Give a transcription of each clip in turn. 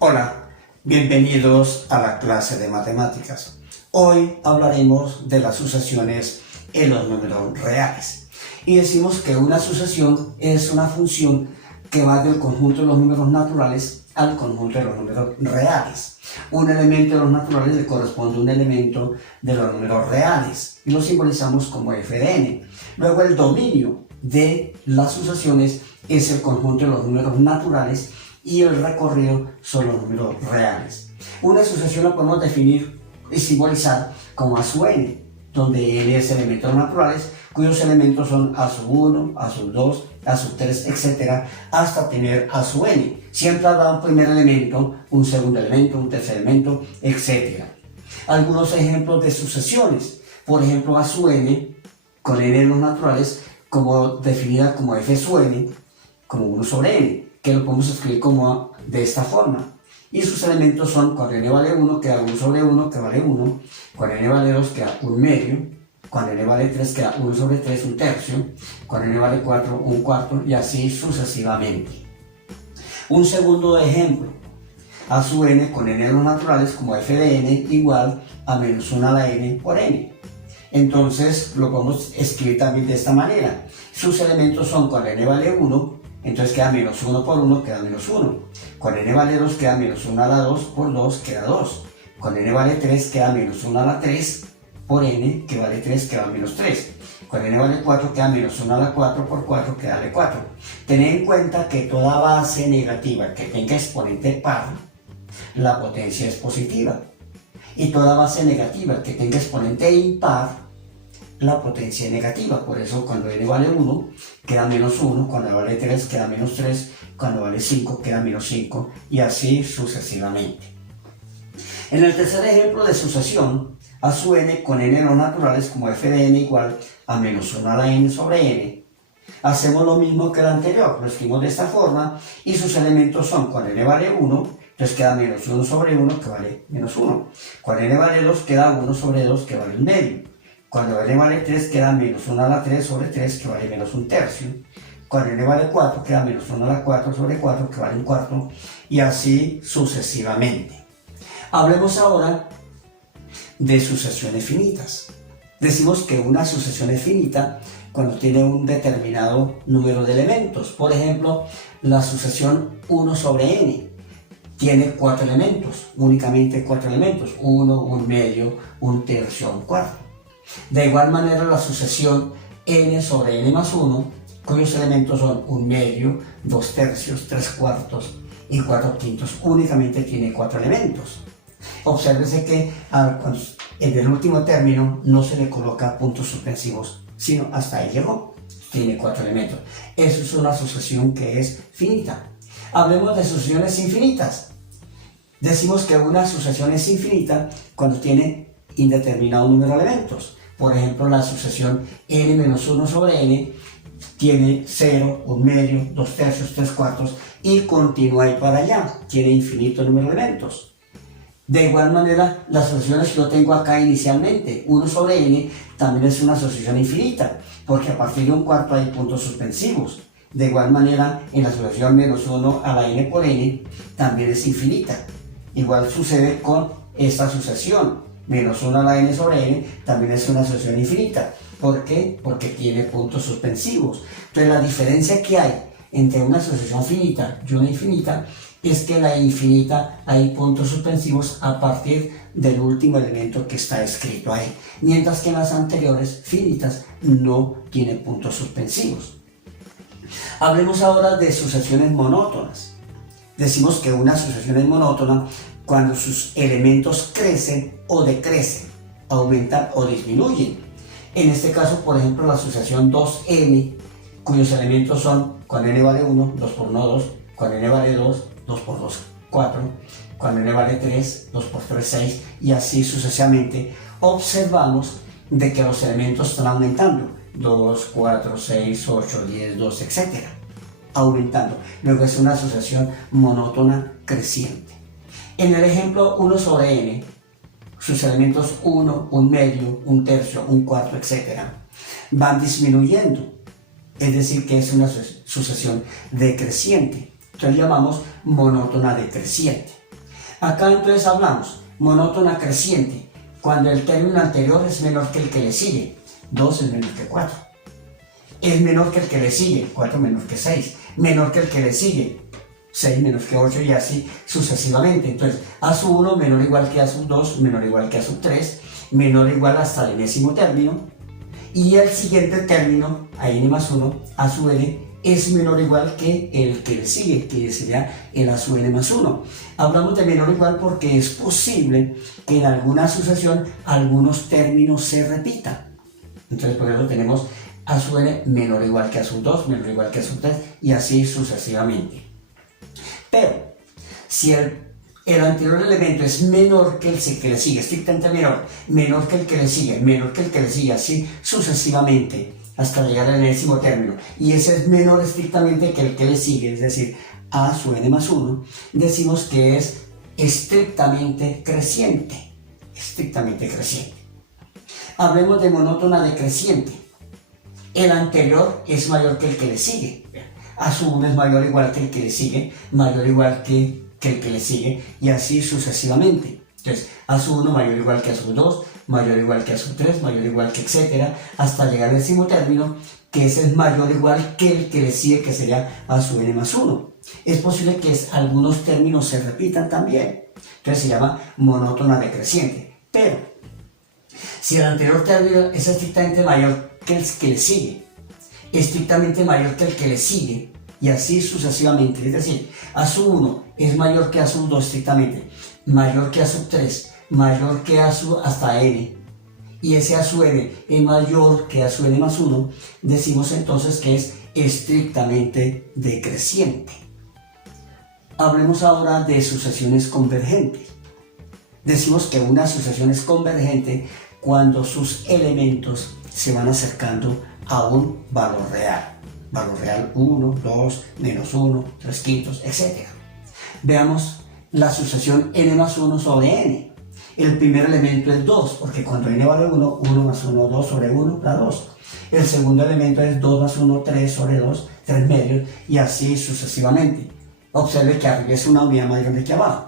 Hola, bienvenidos a la clase de matemáticas. Hoy hablaremos de las sucesiones en los números reales. Y decimos que una sucesión es una función que va del conjunto de los números naturales al conjunto de los números reales. Un elemento de los naturales le corresponde a un elemento de los números reales y lo simbolizamos como f de n. Luego el dominio de las sucesiones es el conjunto de los números naturales y el recorrido son los números reales. Una sucesión la podemos definir y simbolizar como a sub n, donde n es elementos naturales cuyos elementos son a sub 1, a sub 2, a sub 3, etc. hasta tener a sub n. Siempre habrá un primer elemento, un segundo elemento, un tercer elemento, etc. Algunos ejemplos de sucesiones, por ejemplo a sub n, con n en los naturales, como definida como f sub n, como 1 sobre n, que lo podemos escribir como de esta forma. Y sus elementos son, cuando n vale 1, queda 1 sobre 1, que vale 1. Cuando n vale 2, queda 1 medio. Cuando n vale 3, queda 1 sobre 3, un tercio. Cuando n vale 4, un cuarto, y así sucesivamente. Un segundo ejemplo, a sub n con n en los naturales, como f de n igual a menos 1 a la n por n. Entonces lo podemos escribir también de esta manera. Sus elementos son, cuando n vale 1, entonces queda menos 1 por 1, queda menos 1. Cuando n vale 2, queda menos 1 a la 2 por 2, queda 2. Cuando n vale 3, queda menos 1 a la 3 por n, que vale 3, queda menos 3. Cuando n vale 4, queda menos 1 a la 4 por 4, queda 4. Tened en cuenta que toda base negativa que tenga exponente par, la potencia es positiva. Y toda base negativa que tenga exponente impar, la potencia es negativa. Por eso cuando n vale 1, queda menos 1, cuando vale 3, queda menos 3, cuando vale 5, queda menos 5, y así sucesivamente. En el tercer ejemplo de sucesión, a sub n con n no naturales, como f de n igual a menos 1 a la n sobre n, hacemos lo mismo que el anterior, lo escribimos de esta forma, y sus elementos son, cuando n vale 1, entonces queda menos 1 sobre 1, que vale menos 1. Cuando n vale 2, queda 1 sobre 2, que vale 1 medio. Cuando n vale 3, queda menos 1 a la 3 sobre 3, que vale menos 1 tercio. Cuando n vale 4, queda menos 1 a la 4 sobre 4, que vale 1 cuarto, y así sucesivamente. Hablemos ahora de sucesiones finitas. Decimos que una sucesión es finita cuando tiene un determinado número de elementos. Por ejemplo, la sucesión 1 sobre n tiene 4 elementos, únicamente 4 elementos, 1, 1 medio, 1 tercio, 1 cuarto. De igual manera, la sucesión n sobre n más 1, cuyos elementos son 1 medio, 2 tercios, 3 cuartos y 4 quintos, únicamente tiene 4 elementos. Obsérvese que en el último término no se le coloca puntos suspensivos, sino hasta ahí llegó, tiene 4 elementos. Eso es una sucesión que es finita. Hablemos de sucesiones infinitas. Decimos que una sucesión es infinita cuando tiene indeterminado número de elementos. Por ejemplo, la sucesión n menos 1 sobre n tiene 0, 1 medio, 2 tercios, 3 cuartos y continúa ahí para allá, tiene infinito número de elementos. De igual manera, las sucesiones que yo tengo acá inicialmente, 1 sobre n, también es una sucesión infinita, porque a partir de 1 cuarto hay puntos suspensivos. De igual manera, en la sucesión menos 1 a la n por n, también es infinita. Igual sucede con esta sucesión, menos 1 a la n sobre n, también es una sucesión infinita. ¿Por qué? Porque tiene puntos suspensivos. Entonces, la diferencia que hay entre una sucesión finita y una infinita es que en la infinita hay puntos suspensivos a partir del último elemento que está escrito ahí, mientras que en las anteriores finitas no tiene puntos suspensivos. Hablemos ahora de sucesiones monótonas. Decimos que una sucesión es monótona cuando sus elementos crecen o decrecen, aumentan o disminuyen. En este caso, por ejemplo, la sucesión 2n, cuyos elementos son, cuando n vale 1, 2 por 1, 2, cuando n vale 2, 2 por 2, 4, cuando n vale 3, 2 por 3, 6, y así sucesivamente. Observamos de que los elementos están aumentando, 2, 4, 6, 8, 10, 12, etc. Aumentando. Luego es una sucesión monótona creciente. En el ejemplo 1 sobre n, sus elementos 1, 1 medio, 1 tercio, 1 cuarto, etc. van disminuyendo. Es decir, que es una sucesión decreciente. Entonces llamamos monótona decreciente. Acá entonces hablamos monótona creciente, cuando el término anterior es menor que el que le sigue. 2 es menor que 4. Es menor que el que le sigue, 4 menor que 6. Menor que el que le sigue, 6 menos que 8 y así sucesivamente. Entonces, a sub 1 menor o igual que a sub 2, menor o igual que a sub 3, menor o igual hasta el enésimo término. Y el siguiente término, a n más 1, a sub n, es menor o igual que el que le sigue, que sería el a sub n más 1. Hablamos de menor o igual porque es posible que en alguna asociación algunos términos se repitan. Entonces, por eso tenemos a sub n menor o igual que a sub 2, menor o igual que a sub 3 y así sucesivamente. Pero, si el anterior elemento es menor que el que le sigue, estrictamente menor que el que le sigue, menor que el que le sigue, así sucesivamente, hasta llegar al enésimo término, y ese es menor estrictamente que el que le sigue, es decir, a sub n más 1, decimos que es estrictamente creciente, estrictamente creciente. Hablemos de monótona decreciente. El anterior es mayor que el que le sigue. A sub 1 es mayor o igual que el que le sigue, mayor o igual que el que le sigue, y así sucesivamente. Entonces, a sub 1 mayor o igual que a sub 2, mayor o igual que a sub 3, mayor o igual que etcétera, hasta llegar al décimo término, que ese es mayor o igual que el que le sigue, que sería a sub n más 1. Es posible que algunos términos se repitan también. Entonces se llama monótona decreciente. Pero, si el anterior término es estrictamente mayor que el que le sigue, estrictamente mayor que el que le sigue, y así sucesivamente, es decir, a sub 1 es mayor que a sub 2 estrictamente, mayor que a sub 3, mayor que a sub hasta n, y ese a sub n es mayor que a sub n más 1, decimos entonces que es estrictamente decreciente. Hablemos ahora de sucesiones convergentes. Decimos que una sucesión es convergente cuando sus elementos se van acercando a un valor real. Valor real 1, 2, menos 1, 3 quintos, etc. Veamos la sucesión n más 1 sobre n. El primer elemento es 2, porque cuando n vale 1, 1 más 1, 2 sobre 1 da 2. El segundo elemento es 2 más 1, 3 sobre 2, 3 medios, y así sucesivamente. Observe que arriba es una unidad más grande que abajo.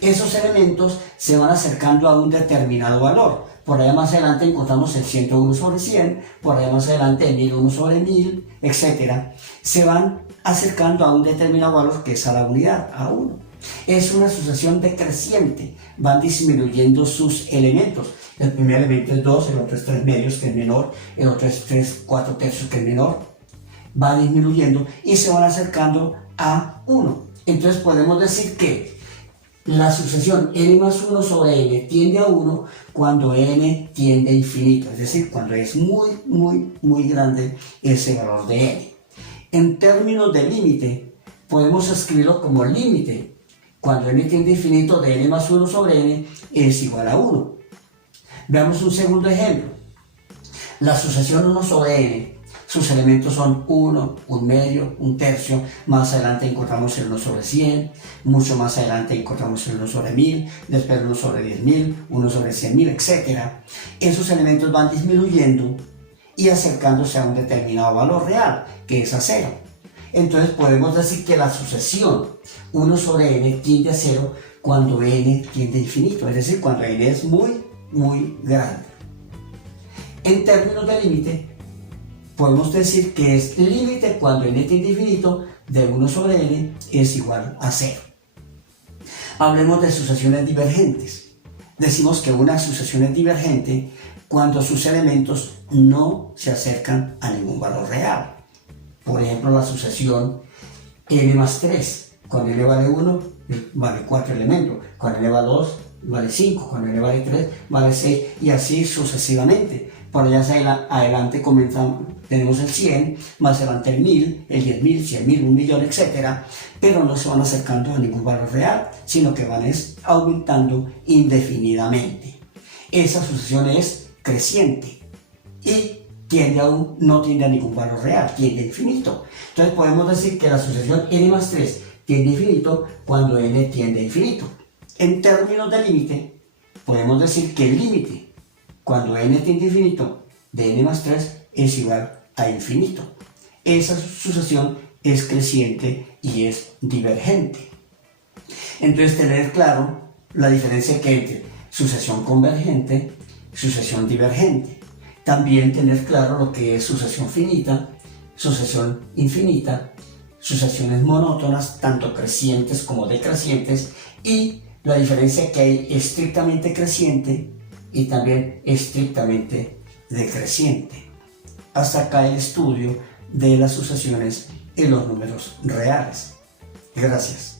Esos elementos se van acercando a un determinado valor. Por allá más adelante encontramos el 101 sobre 100, por allá más adelante el 1001 sobre 1000, etc. Se van acercando a un determinado valor que es a la unidad, a 1. Es una sucesión decreciente, van disminuyendo sus elementos. El primer elemento es 2, el otro es 3 medios, que es menor, el otro es 4 tercios, que es menor. Va disminuyendo y se van acercando a 1. Entonces podemos decir que la sucesión n más 1 sobre n tiende a 1 cuando n tiende a infinito, es decir, cuando es muy grande ese valor de n. En términos de límite, podemos escribirlo como límite. Cuando n tiende a infinito de n más 1 sobre n es igual a 1. Veamos un segundo ejemplo. La sucesión 1 sobre n. Sus elementos son 1, 1 medio, 1 tercio, más adelante encontramos el 1 sobre 100, mucho más adelante encontramos el 1 sobre 1000, después el 1 sobre 10.000, 1 sobre 100.000, etc. Esos elementos van disminuyendo y acercándose a un determinado valor real, que es a 0. Entonces podemos decir que la sucesión 1 sobre n tiende a 0 cuando n tiende a infinito, es decir, cuando n es muy grande. En términos de límite, podemos decir que es límite cuando n tiende a infinito de 1 sobre n es igual a 0. Hablemos de sucesiones divergentes. Decimos que una sucesión es divergente cuando sus elementos no se acercan a ningún valor real. Por ejemplo, la sucesión n más 3. Cuando n vale 1, vale 4 elementos. Cuando n vale 2, vale 5. Cuando n vale 3, vale 6. Y así sucesivamente. Por allá hacia adelante tenemos el 100, más adelante el 1000, el 10.000, 100.000, 1.000.000, etc. Pero no se van acercando a ningún valor real, sino que van aumentando indefinidamente. Esa sucesión es creciente y no tiende a ningún valor real, tiende a infinito. Entonces podemos decir que la sucesión n más 3 tiende a infinito cuando n tiende a infinito. En términos de límite, podemos decir que el límite cuando n tiende a infinito de n más 3 es igual a infinito. Esa sucesión es creciente y es divergente. Entonces tener claro la diferencia que hay entre sucesión convergente y sucesión divergente. También tener claro lo que es sucesión finita, sucesión infinita, sucesiones monótonas, tanto crecientes como decrecientes, y la diferencia que hay estrictamente creciente y también estrictamente decreciente. Hasta acá el estudio de las sucesiones en los números reales. Gracias.